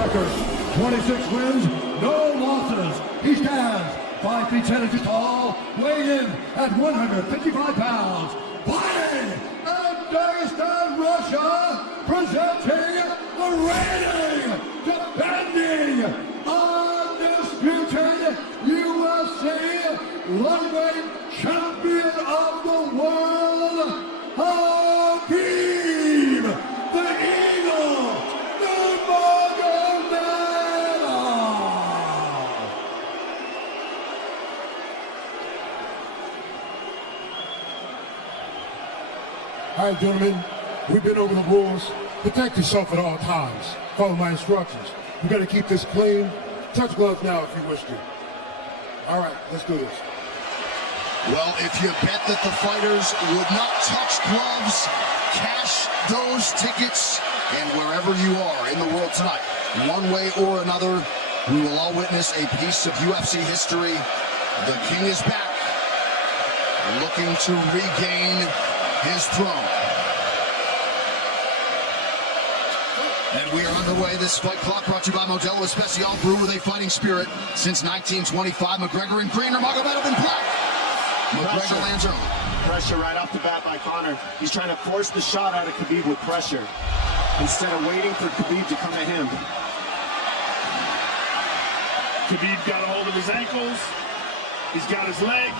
record, 26 wins, no losses. He stands 5 feet 10 inches tall, weighing in at 155 pounds. Fighting out of Dagestan, Russia, presenting the reigning, defending, undisputed UFC lightweight champion of the world, KHABIB, the Eagle, NURMAGOMEDOV. All right, gentlemen, we've been over the rules. Protect yourself at all times. Follow my instructions. You got to keep this clean. Touch gloves now if you wish to. All right, let's do this. Well, if you bet that the fighters would not touch gloves, cash those tickets, and wherever you are in the world tonight, one way or another, we will all witness a piece of UFC history. The King is back, looking to regain his throne. And we are underway. This fight clock brought to you by Modelo Especial, brew with a fighting spirit since 1925. McGregor in green, Nurmagomedov in black. McGregor lands early. Pressure right off the bat by Conor. He's trying to force the shot out of KHABIB with pressure instead of waiting for KHABIB to come at him. KHABIB got a hold of his ankles. He's got his leg.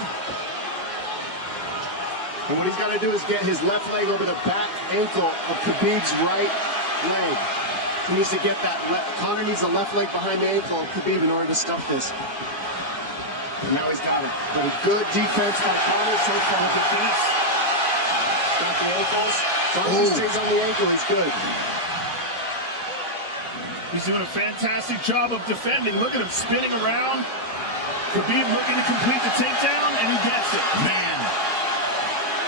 And what he's got to do is get his left leg over the back ankle of KHABIB's right leg. He needs to get that. Conor needs the left leg behind the ankle of KHABIB in order to stuff this. And now he's got it. But a good defense by Conor so far. Defense. Got the ankles. As long as he stays on the ankle, he's good. He's doing a fantastic job of defending. Look at him spinning around. KHABIB looking to complete the takedown, and he gets it. Man.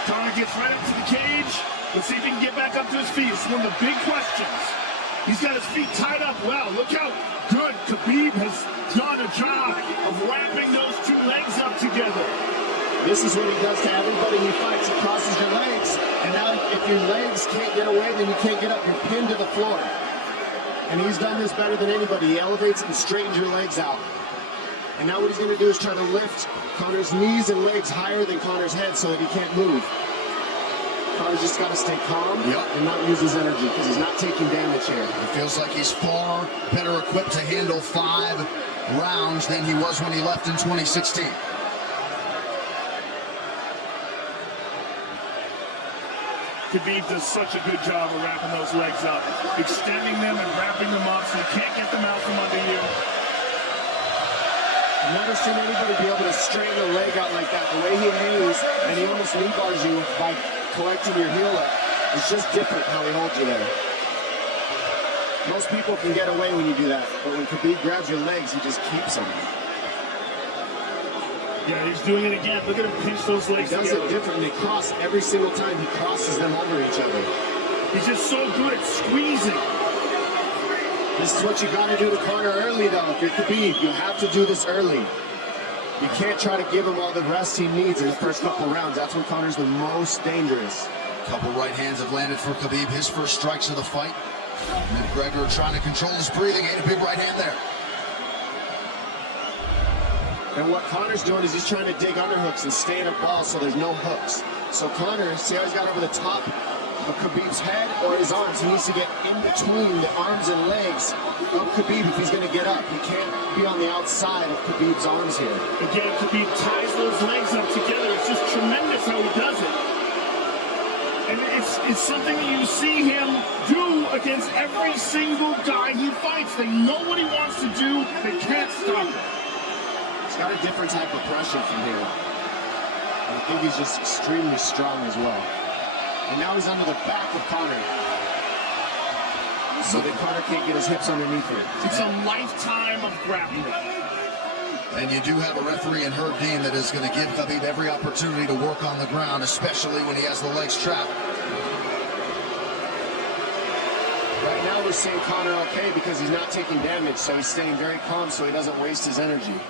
Conor gets right up to the cage. Let's see if he can get back up to his feet. It's one of the big questions. He's got his feet tied up well. Look how good KHABIB has done a job of wrapping those two legs up together. This is what he does to everybody he fights. He crosses your legs. And now if your legs can't get away, then you can't get up. You're pinned to the floor. And he's done this better than anybody. He elevates and straightens your legs out. And now what he's going to do is try to lift Conor's knees and legs higher than Conor's head so that he can't move. Conor's just got to stay calm and not use his energy because he's not taking damage here. It feels like he's far better equipped to handle 5 rounds than he was when he left in 2016. KHABIB does such a good job of wrapping those legs up, extending them and wrapping them up so you can't get them out from under you. I've never seen anybody be able to straighten a leg out like that. The way he moves, and he almost knee bars you by collecting your heel up. It's just different how he holds you there. Most people can get away when you do that, but when KHABIB grabs your legs, he just keeps them. Yeah, he's doing it again. Look at him pinch those legs together. He does it differently. They cross every single time. He crosses them over each other. He's just so good at squeezing. This is what you got to do to Conor early, though. If you're KHABIB, you have to do this early. You can't try to give him all the rest he needs in the first couple rounds. That's when Conor's the most dangerous. Couple right hands have landed for KHABIB. His first strikes of the fight. McGregor trying to control his breathing. Ate a big right hand there. And what Conor's doing is he's trying to dig underhooks and stay in a ball so there's no hooks. So Conor, see how he's got over the top of KHABIB's head or his arms? He needs to get in between the arms and legs of KHABIB if he's going to get up. He can't be on the outside of KHABIB's arms here. Again, KHABIB ties those legs up together. It's just tremendous how he does it. And it's something that you see him do against every single guy he fights. They know what he wants to do. They can't stop him. He's got a different type of pressure from here. And I think he's just extremely strong as well. And now he's under the back of Conor. So that Conor can't get his hips underneath it. It's a lifetime of grappling. And you do have a referee in Herb Dean that is going to give KHABIB every opportunity to work on the ground, especially when he has the legs trapped. Right now we're seeing Conor okay because he's not taking damage, so he's staying very calm so he doesn't waste his energy.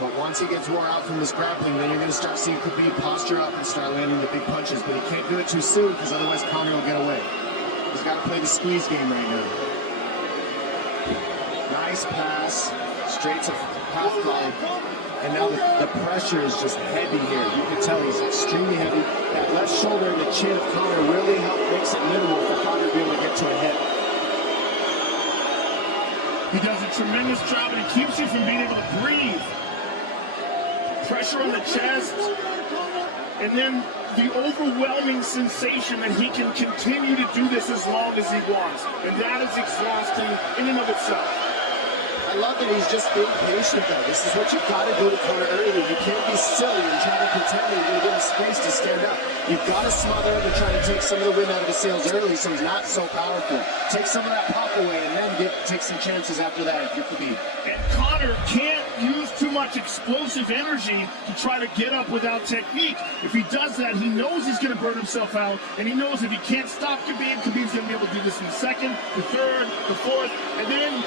But once he gets wore out from this grappling, then you're going to start seeing KHABIB posture up and start landing the big punches. But he can't do it too soon because otherwise Conor will get away. He's got to play the squeeze game right now. Nice pass, straight to half guard. And now the pressure is just heavy here. You can tell he's extremely heavy. That left shoulder and the chin of Conor really help makes it minimal for Conor to be able to get to a hit. He does a tremendous job, and it keeps you from being able to breathe. Pressure on the chest, and then the overwhelming sensation that he can continue to do this as long as he wants. And that is exhausting in and of itself. I love that he's just being patient, though. This is what you've got to do to Conor early. You can't be silly and try to pretend that you're going to give him space to stand up. You've got to smother him and try to take some of the wind out of his sails early so he's not so powerful. Take some of that pop away and then take some chances after that if you could be. And Conor can't use too much explosive energy to try to get up without technique. If he does that, he knows he's going to burn himself out, and he knows if he can't stop Khabib, Khabib's going to be able to do this in the second, the third, the fourth, and then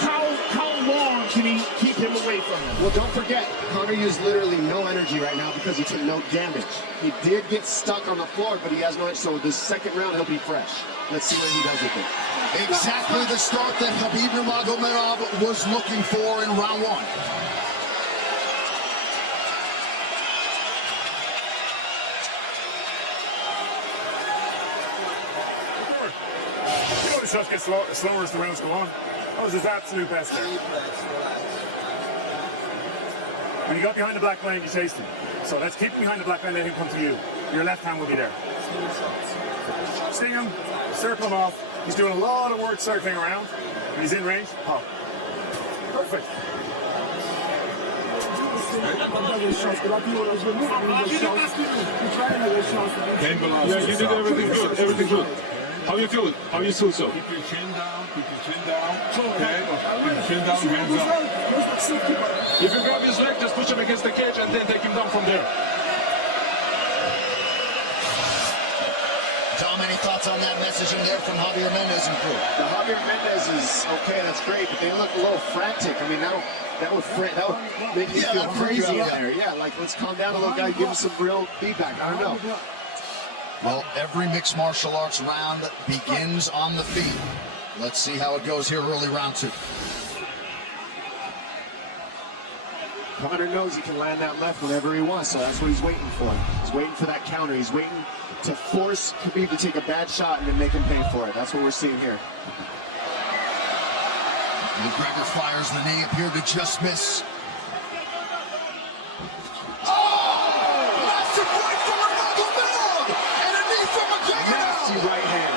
how long can he keep him away from him? Well, don't forget, Conor used literally no energy right now because he took no damage. He did get stuck on the floor, but he has no energy, so this second round he'll be fresh. Let's see what he does with it. Exactly the start that KHABIB NURMAGOMEDOV was looking for in round one. You know the shots get slower as the rounds go on. That was his absolute best there. When you got behind the black line, you chased him. So let's keep behind the black line, let him come to you. Your left hand will be there. Sting him, circle him off. He's doing a lot of work circling around. When he's in range, pop. Perfect. Yeah, you did everything good, everything good. How you feel it? How you feel so? Keep your chin down, okay? Keep your chin down, hands up. If you grab his leg, just push him against the cage and then take him down from there. Tom, any thoughts on that messaging there from Javier Mendez and crew? The Javier Mendez is okay, that's great, but they look a little frantic. I mean, that would make you feel crazy in there. Yeah, like, let's calm down a little guy, give him some real feedback. I don't know. Well, every mixed martial arts round begins on the feet. Let's see how it goes here early round two. Conor knows he can land that left whenever he wants, so that's what he's waiting for. He's waiting for that counter. He's waiting to force Khabib to take a bad shot and then make him pay for it. That's what we're seeing here. McGregor fires the knee, appeared to just miss. Right hand.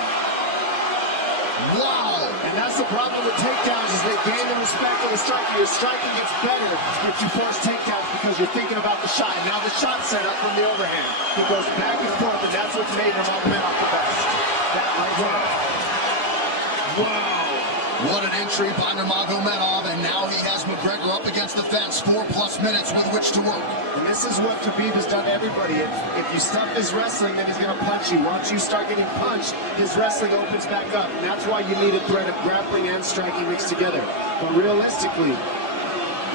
Wow. And that's the problem with takedowns is they gain the respect of the striker. Your striking gets better if you force takedowns because you're thinking about the shot. And now the shot's set up from the overhand. It goes back and forth, and that's what's made NURMAGOMEDOV the best. That right hand. Wow. What an entry by NURMAGOMEDOV, and now he has McGregor up against the fence, 4+ minutes with which to work. And this is what Khabib has done to everybody. If you stop his wrestling, then he's going to punch you. Once you start getting punched, his wrestling opens back up. And that's why you need a threat of grappling and striking mixed together. But realistically,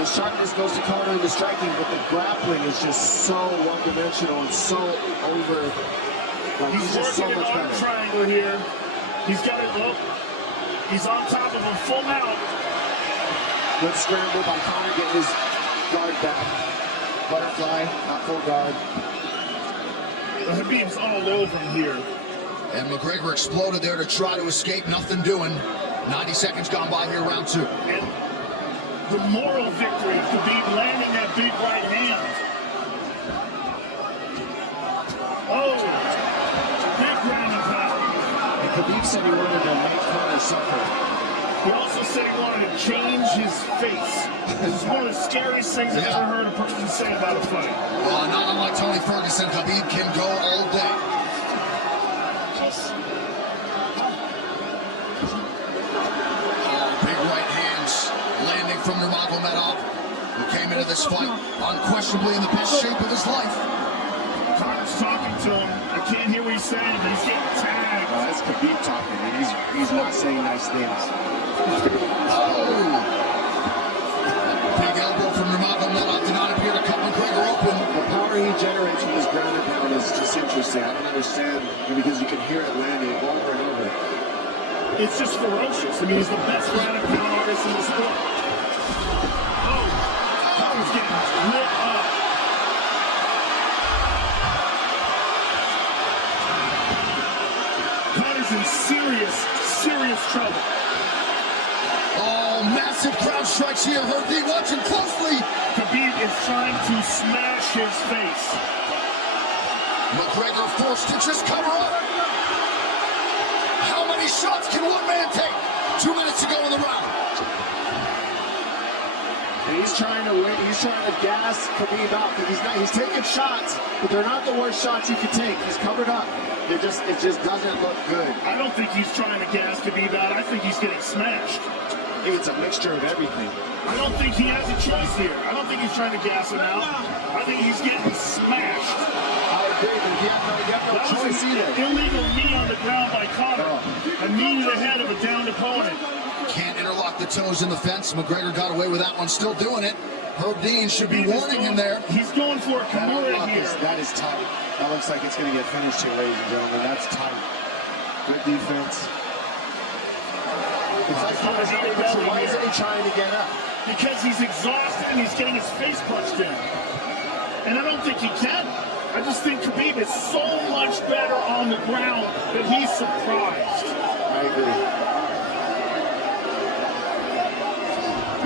the sharpness goes to Conor in the striking, but the grappling is just so one-dimensional and so over. Like, He's just so working much an arm better. triangle here. He's got it low. He's on top of him, full mount. Good scramble by Conor, getting his guard back. Butterfly, not full guard. Khabib's all over him here. And McGregor exploded there to try to escape, nothing doing. 90 seconds gone by here, round two. And the moral victory of Khabib landing that big right hand. Oh, big ground and pound. And Khabib said he wanted to make Conor suffer. He also said he wanted to change his face. This is one of the scariest things I've ever heard a person say about a fight. Well, not unlike Tony Ferguson, Khabib can go all day. Oh, big right hands landing from NURMAGOMEDOV, who came into this fight unquestionably in the best shape of his life. Conor's talking to him. I can't hear what he's saying, but he's getting tagged. That's Khabib talking, and he's not saying nice things. Oh! Big elbow from NURMAGOMEDOV did not appear to cut McGregor open. The power he generates from his ground and pound is just interesting. I don't understand, because you can hear it landing over and over. it's just ferocious. I mean, he's the best ground and pound artist in the sport. Oh, Conor's getting lit up. Conor's in serious trouble. Oh, massive crowd strikes here. Herb watching closely. Khabib is trying to smash his face. McGregor forced to just cover up. How many shots can one man take? 2 minutes to go in the round. And he's trying to win. He's trying to gas Khabib out because he's taking shots, but they're not the worst shots he could take. He's covered up. It just doesn't look good. I don't think he's trying to gas Khabib out. I think he's getting smashed. It's a mixture of everything. I don't think he has a choice here. I don't think he's trying to gas him out. I think he's getting smashed. I agree, but you have no choice either. Illegal knee on the ground by Conor. A knee to the head of a downed opponent. Can't interlock the toes in the fence. McGregor got away with that one, still doing it. Herb Dean should be warning him there. He's going for a Kimura here. That is tight. That looks like it's going to get finished here, ladies and gentlemen. That's tight. Good defense. Why isn't he trying to get up? Because he's exhausted and he's getting his face punched in. And I don't think he can. I just think Khabib is so much better on the ground that he's surprised. I agree.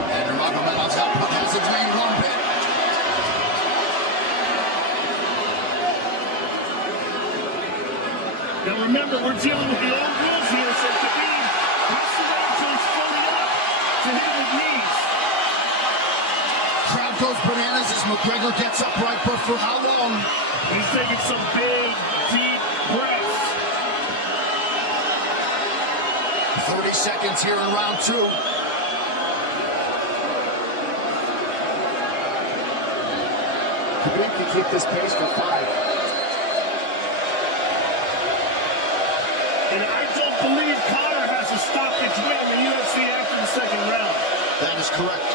And Nurmagomedov's output hasn't waned one bit. Now remember, we're dealing with the old rules here, so Khabib has to wait until he's fully up to hit with knees. Crowd goes bananas as McGregor gets upright, but for how long? He's taking some big, deep breaths. 30 seconds here in round 2. Khabib can keep this pace for 5. And I don't believe Conor has a stoppage win in the UFC after the second round. That is correct.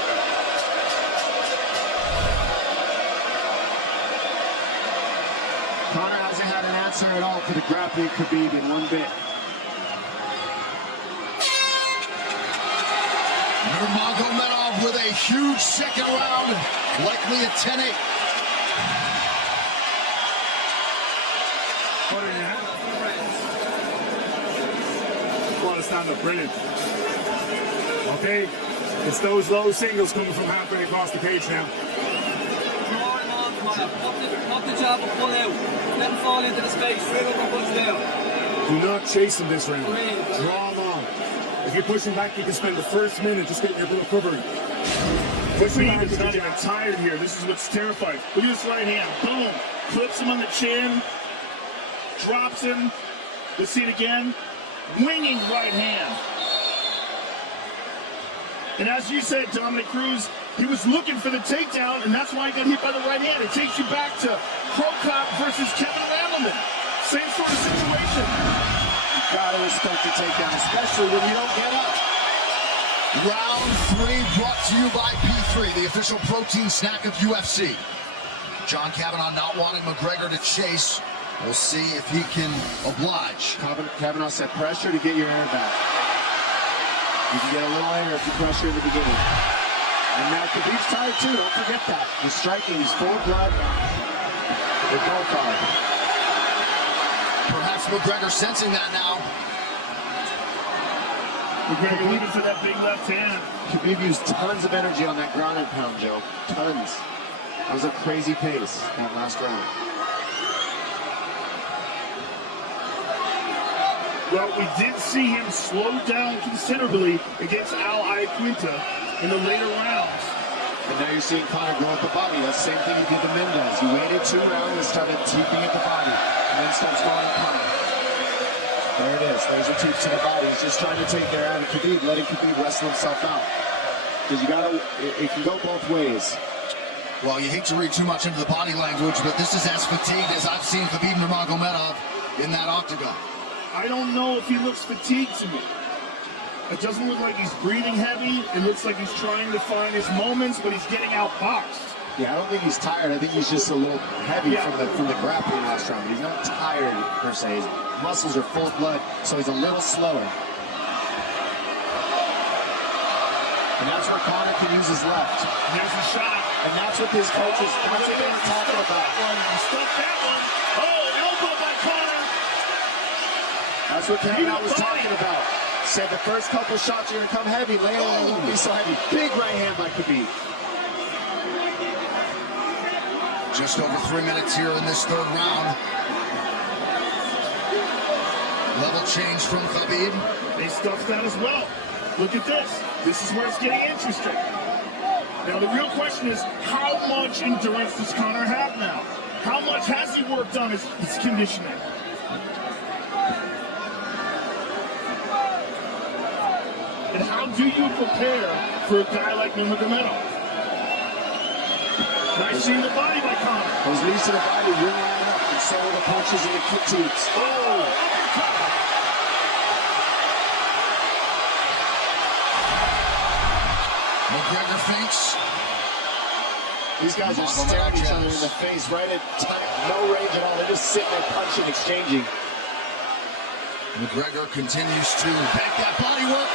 Conor hasn't had an answer at all for the grappling Khabib in one bit. Nurmagomedov with a huge second round, likely a 10-8. Put it in your hand. Want to stand up, brilliant. Okay, it's those low singles coming from halfway across the cage now. Pop the jab and pull out. Let him fall into the space. Straight up and push down. Do not chase him this round. Draw him on. If you're pushing back, you can spend the first minute just getting your recovery. Khabib is not even tired here. This is what's terrifying. Look at this right hand. Boom. Clips him on the chin. Drops him. Let's see it again. Winging right hand. And as you said, Dominic Cruz, he was looking for the takedown, and that's why he got hit by the right hand. It takes you back to Pro Cop versus Kevin Randleman. Same sort of situation. You gotta respect the takedown, especially when you don't get up. Round 3 brought to you by P3, the official protein snack of UFC. John Kavanagh not wanting McGregor to chase. We'll see if he can oblige. Kavanagh set pressure to get your air back. You can get a little air if you pressure in the beginning. And now Khabib's tired too, don't forget that. He's striking, he's full of blood. They're both are. Perhaps McGregor sensing that now. McGregor looking for that big left hand. Khabib used tons of energy on that ground and pound, Joe. Tons. That was a crazy pace, that last round. Well, we did see him slow down considerably against Al Iaquinta in the later rounds. And now you're seeing Conor grow at the body. That's the same thing he did to Mendez. He waited 2 rounds and started teeping at the body. And then starts going at Conor. There it is. There's a teep to the body. He's just trying to take their out of Khabib, letting Khabib wrestle himself out. Because you gotta, it can go both ways. Well, you hate to read too much into the body language, but this is as fatigued as I've seen Khabib Nurmagomedov in that octagon. I don't know if he looks fatigued to me. It doesn't look like he's breathing heavy. It looks like he's trying to find his moments, but he's getting outboxed. Yeah, I don't think he's tired. I think he's just a little heavy from the grappling last round. He's not tired per se. His muscles are full of blood, so he's a little slower. And that's where Conor can use his left. Here's the shot. And that's what his coaches, that's what they were talking about. He stuck that one. Oh, elbow by Conor. That's what KHABIB was talking about. Said the first couple shots are going to come heavy. Later on won't be so heavy. Big right hand by KHABIB. Just over 3 minutes here in this third round. Level change from KHABIB. They stuffed that as well. Look at this. This is where it's getting interesting. Now the real question is, how much endurance does Conor have now? How much has he worked on his conditioning? And how do you prepare for a guy like NURMAGOMEDOV? Nice seeing the body by Conor. Those knees to the body really line up, and so are the punches and the kick tubes. Oh, uppercut. McGregor feints. These guys are staring each other in the face, right at no range at all. They're just sitting there punching, exchanging. McGregor continues to back that body work.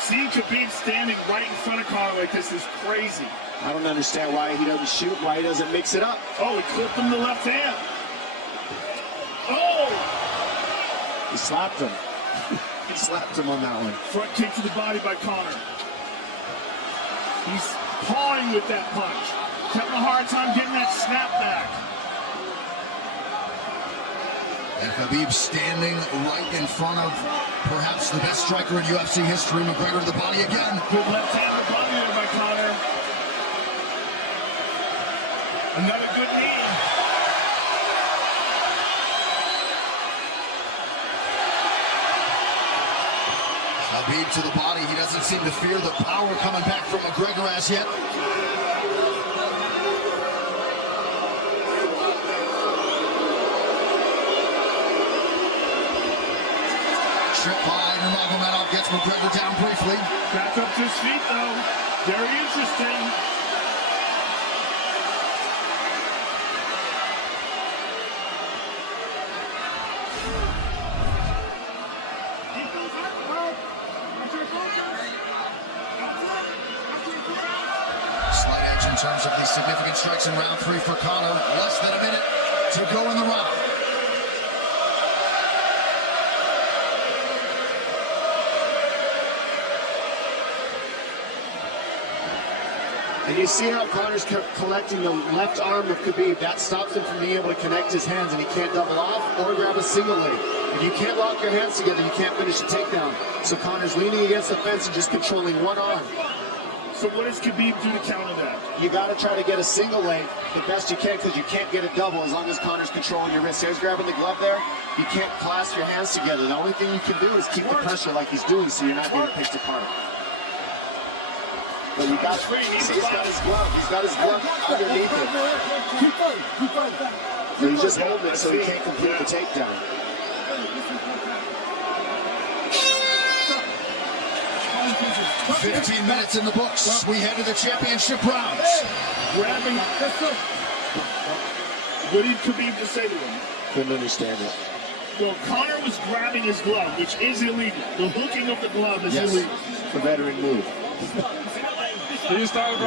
Seeing KHABIB standing right in front of Conor like this is crazy. I don't understand why he doesn't shoot, why he doesn't mix it up. Oh, he clipped him the left hand. Oh! He slapped him. He slapped him on that one. Front kick to the body by Conor. He's pawing with that punch. Having a hard time getting that snap back. And KHABIB standing right in front of perhaps the best striker in UFC history. McGregor to the body again. Good left hand to the body there by Conor. Another good knee. KHABIB to the body. He doesn't seem to fear the power coming back from McGregor as yet. Trip by NURMAGOMEDOV gets McGregor down briefly. Back up to his feet though. Very interesting. Slight edge in terms of the significant strikes in round 3 for Conor. Less than a minute to go in the round. And you see how Conor's collecting the left arm of KHABIB. That stops him from being able to connect his hands, and he can't double off or grab a single leg. If you can't lock your hands together, you can't finish a takedown. So Conor's leaning against the fence and just controlling one arm. So what does KHABIB do to counter that? You got to try to get a single leg the best you can, because you can't get a double as long as Conor's controlling your wrist. He's grabbing the glove there. You can't clasp your hands together. The only thing you can do is keep the pressure like he's doing, so you're not being picked apart. But you got, so he's got his glove. He's got his glove underneath it. So he's just holding it so he can't complete the takedown. $15 minutes in the books. We head to the championship rounds. Grabbing. What did KHABIB just say to him? Couldn't understand it. Well, Conor was grabbing his glove, which is illegal. The hooking of the glove is illegal. The veteran move. He started.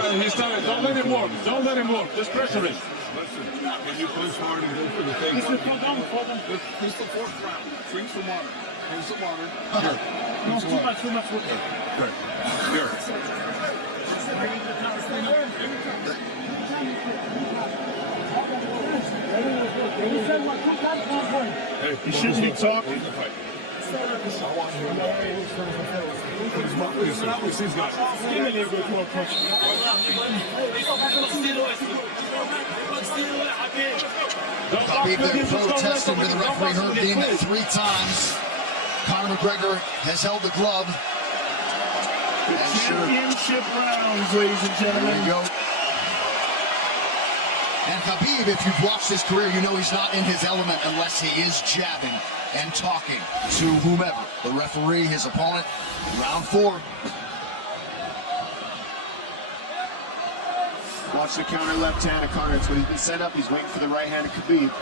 Don't let him walk. Don't let him walk. Just pressure him. Listen, when you punch hard and go for the takedown. Here's the fourth round. Drink some water. Here's some water. Here. No, too much water. Good. Here. Hey, you shouldn't be talking. KHABIB there protesting to the referee, heard being 3 times. Conor McGregor has held the glove. The championship rounds, ladies and gentlemen. There you go. And KHABIB, if you've watched his career, you know he's not in his element unless he is jabbing and talking to whomever. The referee, his opponent. Round 4. Watch the counter left hand of Conor. It's what he's been set up. He's waiting for the right hand of KHABIB. Oh,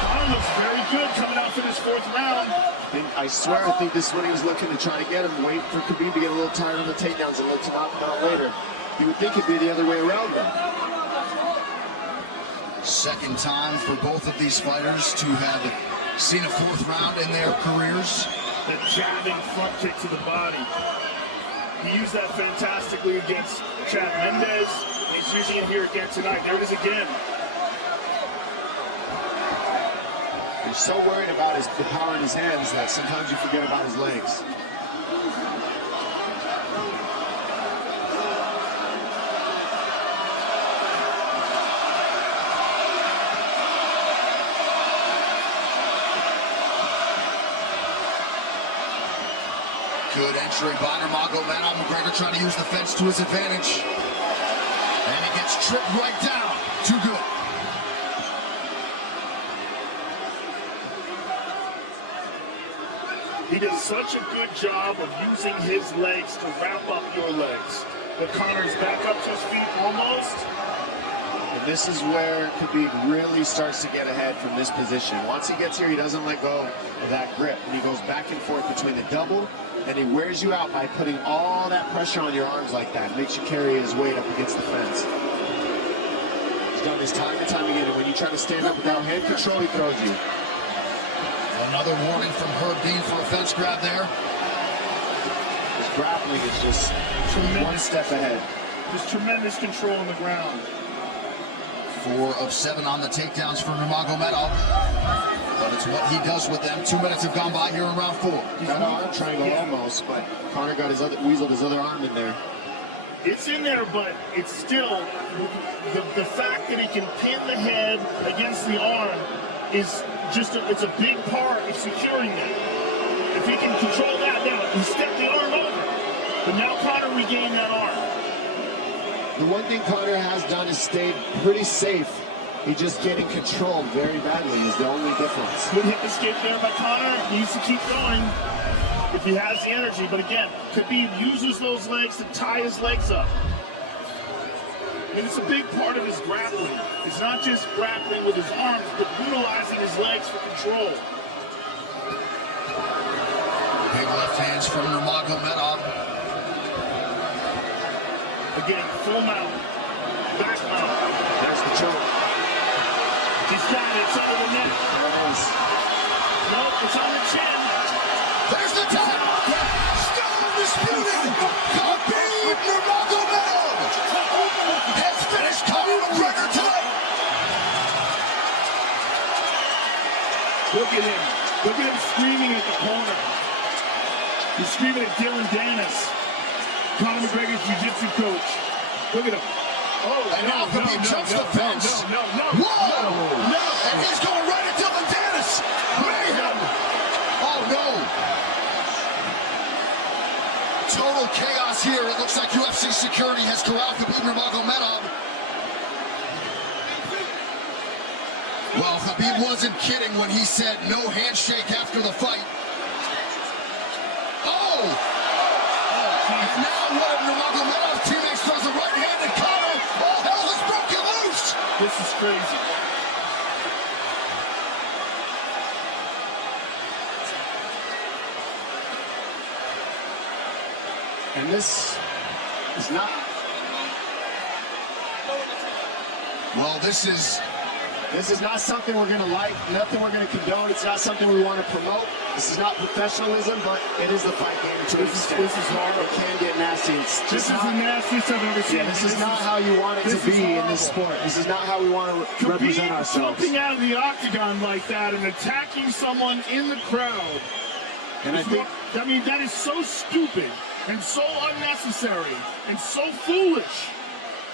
Conor looks very good coming out for this 4th round. And I swear, I think this is what he was looking to try to get him, wait for Khabib to get a little tired on the takedowns and look to knock him out later. You would think it'd be the other way around, though. Second time for both of these fighters to have seen a 4th round in their careers. That jabbing front kick to the body. He used that fantastically against Chad Mendes. He's using it here again tonight. There it is again. You're so worried about the power in his hands that sometimes you forget about his legs. Good entry by NURMAGOMEDOV. McGregor trying to use the fence to his advantage. And he gets tripped right down. Too good. He does such a good job of using his legs to wrap up your legs. But Conor's back up to his feet almost. And this is where Khabib really starts to get ahead from this position. Once he gets here, he doesn't let go of that grip. And he goes back and forth between the double, and he wears you out by putting all that pressure on your arms like that. Makes you carry his weight up against the fence. He's done this time and time again. And when you try to stand up without hand control, he throws you. Another warning from Herb Dean for a fence grab there. His grappling is just one step ahead. Just tremendous control on the ground. 4 of 7 on the takedowns for NURMAGOMEDOV. But it's what he does with them. 2 minutes have gone by here in round 4. Got an arm triangle almost, but Conor got weaseled his other arm in there. It's in there, but it's still the fact that he can pin the head against the arm is just it's a big part of securing that. If he can control that, now he stepped the arm over, but now Conor regained that arm. The one thing Conor has done is stayed pretty safe. He just getting controlled very badly is the only difference. Good hip escape there by Conor. He needs to keep going if he has the energy. But again, Khabib uses those legs to tie his legs up. And it's a big part of his grappling. It's not just grappling with his arms, but utilizing his legs for control. Big left hands from NURMAGOMEDOV. Again, full mount, back mount. There's the choke. He's got it, it's under the neck. There it is. Nope, it's on the chin. There's the tap. Still undisputed. Khabib NURMAGOMEDOV has finished Conor McGregor tonight. Look at him. Look at him screaming at the corner. He's screaming at Dylan Dennis, Conor McGregor's jiu-jitsu coach. Look at him. Oh, and now Khabib jumps the fence. No. Whoa! No! And he's going right at Dylan Dennis. Mayhem! Oh, no. Total chaos here. It looks like UFC security has corralled Khabib NURMAGOMEDOV. Well, Khabib wasn't kidding when he said no handshake after the fight. Oh! And now one of NURMAGOMEDOV's teammates throws a right hand at Conor. All hell is broken loose! This is crazy. And this is not... Well, this is not something we're going to like, nothing we're going to condone. It's not something we want to promote. This is not professionalism, but it is the fight game to an extent. This is hard. It can get nasty. This is the nastiest I've ever seen. Yeah, this is not how you want it to be in this sport. This is not how we want to represent ourselves. Jumping out of the octagon like that and attacking someone in the crowd. And I mean, that is so stupid and so unnecessary and so foolish.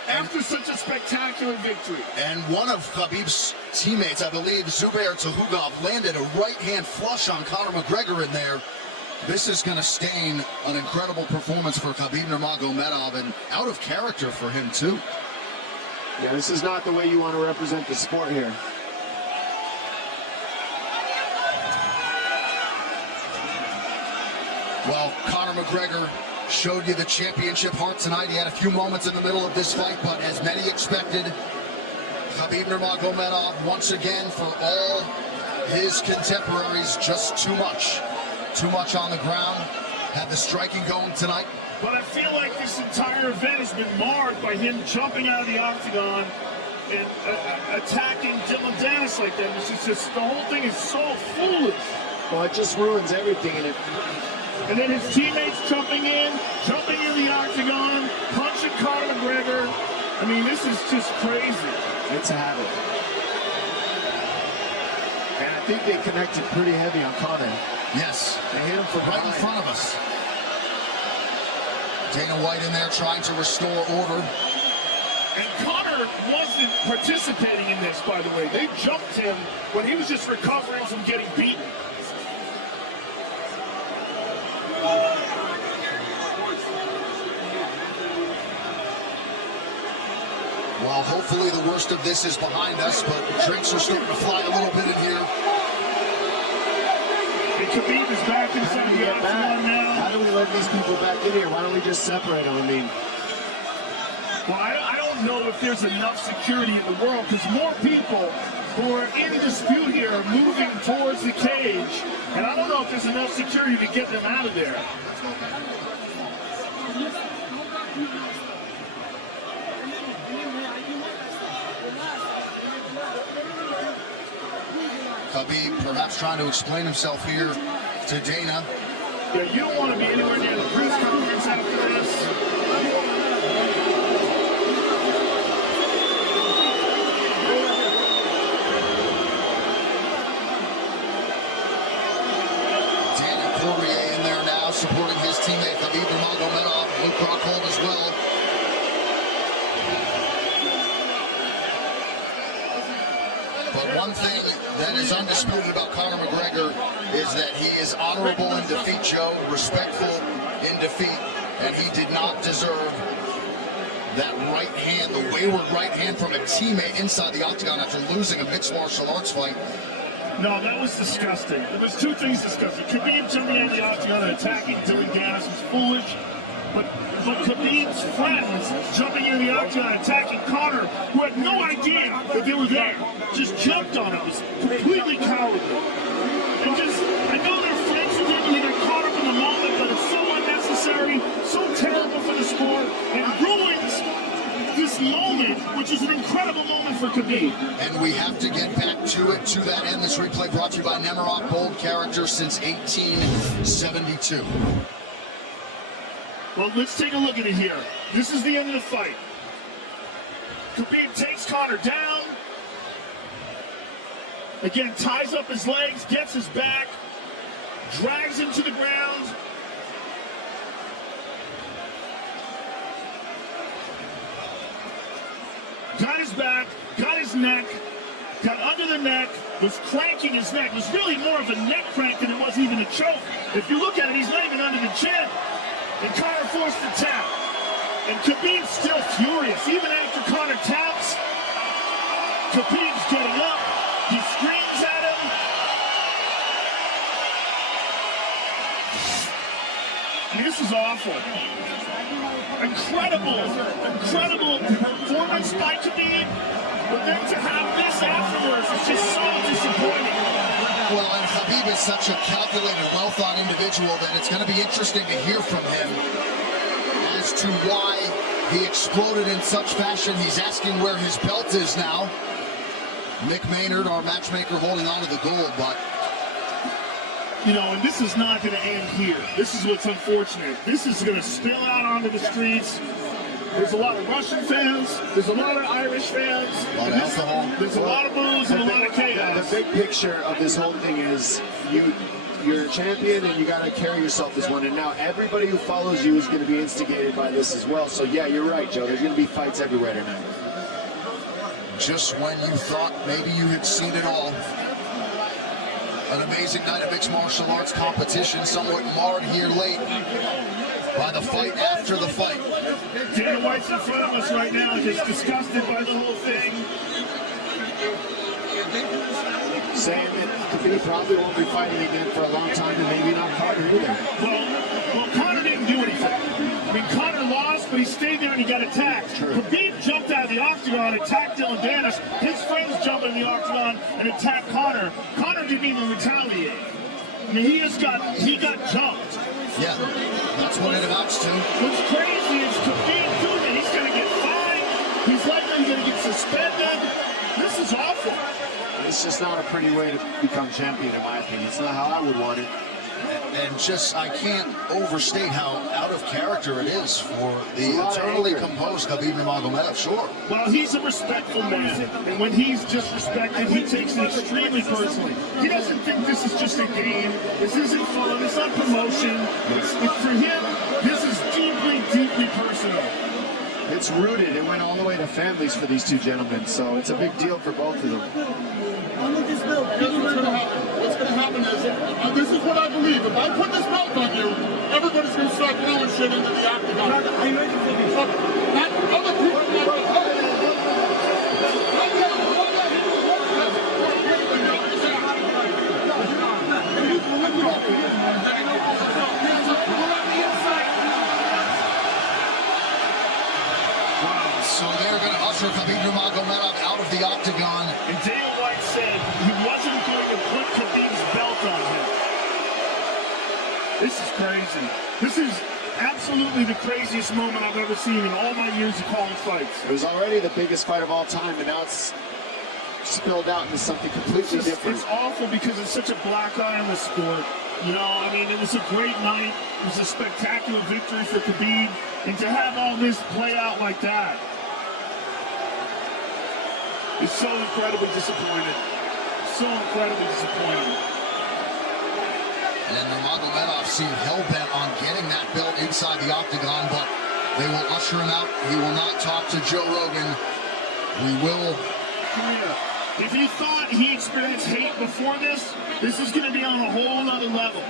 After such a spectacular victory. And one of Khabib's teammates, I believe, Zubair Tukhugov, landed a right-hand flush on Conor McGregor in there. This is going to stain an incredible performance for Khabib NURMAGOMEDOV, and out of character for him, too. Yeah, this is not the way you want to represent the sport here. Well, Conor McGregor showed you the championship heart tonight. He had a few moments in the middle of this fight, but as many expected, Khabib NURMAGOMEDOV once again, for all his contemporaries just too much. Too much on the ground. Had the striking going tonight. But I feel like this entire event has been marred by him jumping out of the octagon and attacking Dylan Dennis like that. It's just the whole thing is so foolish. Well, it just ruins everything. And then his teammates jumping in the octagon, punching Conor McGregor. I mean, this is just crazy. It's a habit. And I think they connected pretty heavy on Conor. Yes. They hit him from right in front of us. Dana White in there trying to restore order. And Conor wasn't participating in this, by the way. They jumped him when he was just recovering from getting beaten. Well, hopefully the worst of this is behind us, but drinks are starting to fly a little bit in here. And KHABIB is back inside the octagon now. How do we let these people back in here? Why don't we just separate them? I mean, well, I don't know if there's enough security in the world, because more people who are in dispute here are moving towards the cage, and I don't know if there's enough security to get them out of there. KHABIB perhaps trying to explain himself here to Dana. Yeah, you don't want to be anywhere near the press conference after this. Daniel Cormier in there now, supporting his teammate KHABIB NURMAGOMEDOV, Luke Rockhold as well. But one thing that is undisputed about Conor McGregor is that he is honorable in defeat, Joe, respectful in defeat, and he did not deserve that right hand, the wayward right hand from a teammate inside the octagon after losing a mixed martial arts fight. No, that was disgusting. There was two things disgusting. KHABIB jumping out of the octagon and attacking Dylan Dennis was foolish. But KHABIB's friends jumping in the octagon and attacking Conor, who had no idea that they were there, just jumped on him. It was completely cowardly. And just, I know they're friends with him and they got caught up in the moment, but it's so unnecessary, so terrible for the sport, and ruins this moment, which is an incredible moment for KHABIB. And we have to get back to it, to that end. This replay brought to you by Nemarok, bold character since 1872. Well, let's take a look at it here. This is the end of the fight. KHABIB takes Conor down. Again, ties up his legs, gets his back, drags him to the ground. Got his back, got his neck, got under the neck, was cranking his neck. It was really more of a neck crank than it was even a choke. If you look at it, he's not even under the chin. And Conor forced the tap. And KHABIB's still furious. Even after Conor taps, KHABIB's getting up. He screams at him. This is awful. Incredible performance by KHABIB. But then to have this afterwards is just so disappointing. Well, and KHABIB is such a calculated, well-thought individual that it's going to be interesting to hear from him as to why he exploded in such fashion. He's asking where his belt is now. Mick Maynard, our matchmaker, holding on to the gold, but... You know, and this is not going to end here. This is what's unfortunate. This is going to spill out onto the streets. There's a lot of Russian fans. There's a lot of Irish fans. A lot of alcohol. There's a lot of booze and a lot of chaos. The big picture of this whole thing is you're a champion and you got to carry yourself as one. And now everybody who follows you is going to be instigated by this as well. So yeah, you're right, Joe. There's going to be fights everywhere tonight. Just when you thought maybe you had seen it all. An amazing night of mixed martial arts competition, somewhat marred here late by the fight after the fight. Dana White's in front of us right now, just disgusted by the whole thing. Saying that KHABIB probably won't be fighting again for a long time, and maybe not Conor either. Well, Conor didn't do anything. I mean, Conor lost, but he stayed there and he got attacked. Khabib jumped out of the octagon, attacked Dylan Dennis. His friends jumped in the octagon and attacked Conor. Conor didn't even retaliate. I mean, he got jumped. Yeah, that's what it amounts to. What's crazy is Khabib doing it. He's going to get fined. He's likely going to get suspended. This is awful. It's just not a pretty way to become champion, in my opinion. It's not how I would want it. And just, I can't overstate how out of character it is for the eternally composed Khabib Nurmagomedov, sure. Well, he's a respectful man, and when he's disrespected, he takes it extremely personally. He doesn't think this is just a game. This isn't fun. It's not promotion. For him, this is deeply, deeply personal. It's rooted. It went all the way to families for these two gentlemen, so it's a big deal for both of them. Here's what's going to happen. What's going to happen is, this is what I believe. If I put this belt on you, everybody's going to start throwing shit into the octagon. Are you ready for this? Other people are not going to So they're going to usher Khabib Nurmagomedov out of the octagon. And Dana White said he wasn't going to put Khabib's belt on him. This is crazy. This is absolutely the craziest moment I've ever seen in all my years of calling fights. It was already the biggest fight of all time, and now it's spilled out into something completely different. It's awful because it's such a black eye on the sport. You know, I mean, it was a great night. It was a spectacular victory for Khabib. And to have all this play out like that, is so incredibly disappointed. So incredibly disappointed. And Nurmagomedov seemed hell-bent on getting that belt inside the octagon, but they will usher him out. He will not talk to Joe Rogan. We will... If he thought he experienced hate before this is going to be on a whole other level.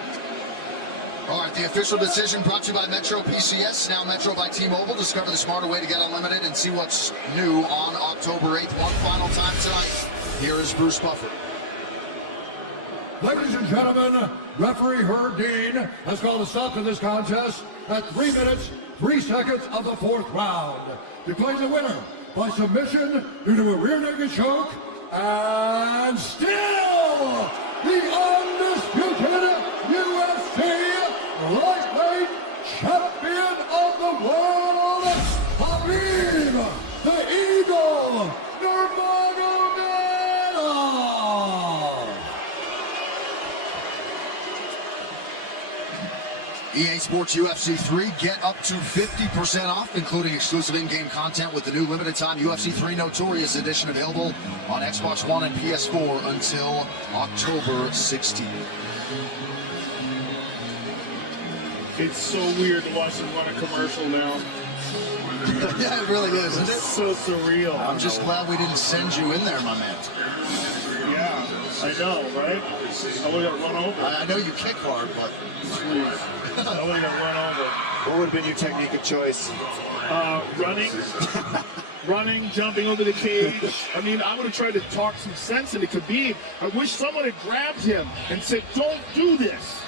All right, the official decision brought to you by Metro PCS, now Metro by T-Mobile. Discover the smarter way to get unlimited and see what's new on October 8th. One final time tonight. Here is Bruce Buffer. Ladies and gentlemen, referee Herb Dean has called a stop to this contest at 3 minutes, 3 seconds of the 4th round. Declaring the winner by submission due to a rear naked choke, and still the undisputed UFC lightweight champion of the world, KHABIB, the Eagle, Nurmagomedov. EA Sports UFC 3, get up to 50% off, including exclusive in-game content with the new limited-time UFC 3 Notorious Edition available on Xbox One and PS4 until October 16th. It's so weird to watch them run a commercial now. Yeah, it really is, isn't it? It's so surreal. I'm just glad we didn't send you in there, my man. Yeah, I know, right? I would have run over. I know you kick hard, but... Please. I would have run over. What would have been your technique of choice? Running. Running, jumping over the cage. I mean, I would have tried to talk some sense into Khabib. I wish someone had grabbed him and said, don't do this.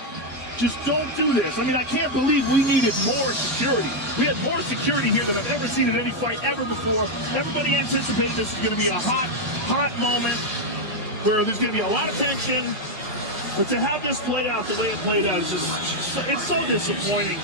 Just don't do this. I mean, I can't believe we needed more security. We had more security here than I've ever seen in any fight ever before. Everybody anticipated this was going to be a hot moment where there's going to be a lot of tension. But to have this played out the way it played out is just, it's so disappointing.